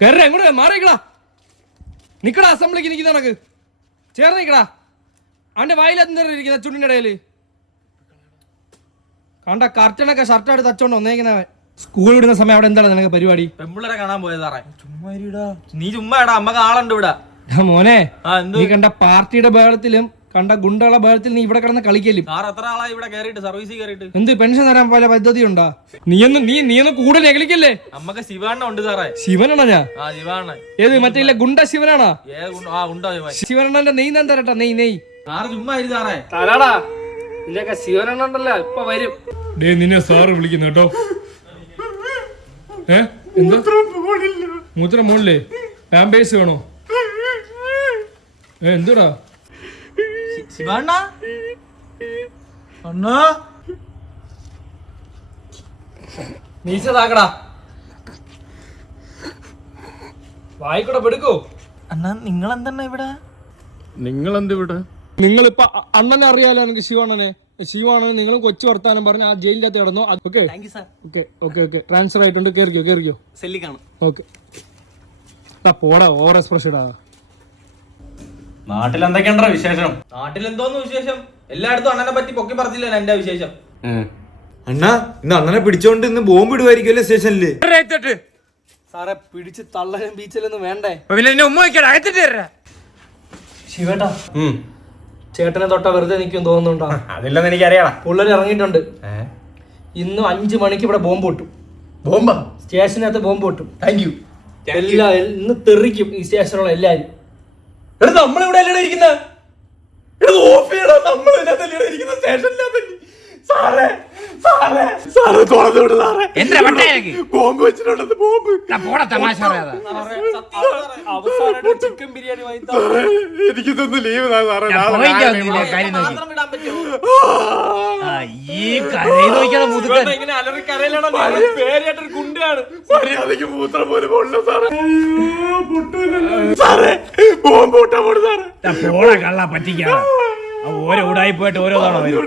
കയറി എങ്ങോട്ട് മാറിക്കടാ നിക്കടാ. അസംബ്ലിക്ക് നിൽക്കുന്ന കണക്ക് ചേർന്ന് നിക്കടാ. അവന്റെ വായിലെന്താ ഇരിക്കുന്ന ചുണ്ടിന്റെ ഇടയിൽ. കണ്ട കർട്ടനൊക്കെ ഷർട്ട് എടുത്ത് തച്ചോണ്ട് വന്നേക്കുന്നവൻ. സ്കൂൾ വിടുന്ന സമയം അവിടെ എന്താണ് നിനക്ക് പരിപാടി? പെമ്പിള്ളരെ കാണാൻ പോയത് സാറേ ചുമ്മാ നീ ചുമ്മാ എടാ അമ്മയ്ക്ക് ആളുണ്ട് ഇവിടെ. മോനെ നീ കണ്ട പാർട്ടിയുടെ ബഹളത്തിലും കണ്ട ഗുണ്ടകളെ ബഹളത്തിൽ നീ ഇവിടെ കിടന്ന് കളിക്കല്ലേ? സാർ എത്ര ആളായി ഇവിടെ കയറിയിട്ട്? സർവീസിൽ കയറിയിട്ട്? എന്ത് പെൻഷൻ തരാൻ പല പദ്ധതി ഉണ്ടാ? നീയൊന്ന് നീ ഒന്ന് കൂടുതൽ നെകളിക്കല്ലേ അമ്മയ്ക്ക് ശിവാണ്ണ ഉണ്ട് സാറേ. ശിവനാണോ ഞാൻ? ആ ശിവാണ്ണ. ഏത് മറ്റേ ഇല്ല ഗുണ്ട ശിവനാണോ? ഏ ഗുണ്ട? ആ ഉണ്ടോ ശിവൻ. ശിവനണ്ണന്റെ നെയ് ഞാൻ തരട്ടെ നെയ് നെയ്. സാറ് ചുമ്മാ ഇരി സാറേ. തരാടാ. ഇല്ലൊക്കെ ശിവനണ്ണുണ്ടല്ലോ ഇപ്പൊ വരും. ഡേ നിന്നെ സാറ് വിളിക്കുന്നു കേട്ടോ. ഏ? എന്താ? മൂത്രം മോളില്ലേ പാമ്പേഴ്സ് വേണോ? ഏ എന്തുടാ? ശിവാണ്ണ? അണ്ണാ? നീച്ചതാക്കടാ. വായിക്കൂടെ പെടുക്കൂ. അണ്ണാ നിങ്ങൾ എന്തെണ്ണ ഇവിടെ? നിങ്ങൾ എന്ത് ഇവിടെ നിങ്ങളിപ്പോ അണ്ണനെ അറിയാലോ എനിക്ക് ശിവണ്ണനെ. ശിവാണ് നിങ്ങളും കൊച്ചു വർത്താനം പറഞ്ഞ് ആ ജയിലിന്റെ അകത്ത് കിടന്നു okay? Okay okay okay. Transfer ആയിട്ടുണ്ട്. കേറിക്കോ കേറിക്കോ. ഓക്കെ. പോടാ ഓവർ എക്സ്പ്രഷൻ ഇടാ നാട്ടിൽ എന്തൊക്കെയുണ്ടോ വിശേഷം? നാട്ടിൽ എന്തോന്ന് വിശേഷം? എല്ലായിടത്തും അണ്ണനെ പറ്റി പൊക്കി പറഞ്ഞില്ല എന്റെ വിശേഷം. അണ്ണ ഇന്ന് അണ്ണനെ പിടിച്ചോണ്ട് ഇന്ന് ബോംബ് ഇടുവായിരിക്കുമല്ലേ സ്റ്റേഷനിൽ? സാറേ പിടിച്ച് തള്ളലും ബീച്ചിലൊന്നും വേണ്ടേ? പിന്നെ എന്നെ ഉമ്മ വയ്ക്കട അകത്തിട്ട് തരാ ശിവേട്ടാ. ചേട്ടനെ തൊട്ട വെറുതെ നിൽക്കും തോന്നുന്നുണ്ടോ? അതില്ലെന്ന് എനിക്കറിയാടാ പിള്ളേർ ഇറങ്ങിയിട്ടുണ്ട്. ഇന്നും അഞ്ചു മണിക്ക് ഇവിടെ ബോംബ് പൊട്ടും. ബോംബാ? സ്റ്റേഷനകത്ത് ബോംബ് പൊട്ടും. താങ്ക് യു എല്ലാ ഇന്ന് തെറിക്കും ഈ സ്റ്റേഷനുള്ള എല്ലാരും എടാ നമ്മളിവിടെ അല്ലേ ഇരിക്കുന്നത് എടാ ഓഫിയടാ നമ്മൾ ഇതിനകത്തല്ലേ ഇരിക്കുന്ന? സ്റ്റേഷനിലകത്ത്. സാറേ സാറേ തുറന്നു വിട് സാറേ. ബോംബ് വെച്ചിട്ടുണ്ടെന്ന് ബോംബ്. പോടാ തമാശ പറയാതെ. ചിക്കൻ ബിരിയാണി വാങ്ങി സാറേ എനിക്ക് തന്നെ ലീവ് താ സാറേ. ഞാൻ കാര്യം നോക്കി. മാത്രം വിടാൻ പറ്റുമോ? ആ, ഈ കരയിൽ നോക്കിയാ മുതുക്കൻ? ഇങ്ങനെ അലറി കരയിലാണോ പേരായിട്ടൊരു ഗുണ്ടയാണ്. മര്യാദയ്ക്ക് മൂത്രം പോലും പോണില്ല സാറേ. സാറേ ബോംബ് പൊട്ടാൻ പോണു സാറേ. പോടാ കള്ള പറ്റിക്കാ ഓരോ ഉടായി പോയിട്ട് ഓരോ തവണ വരും.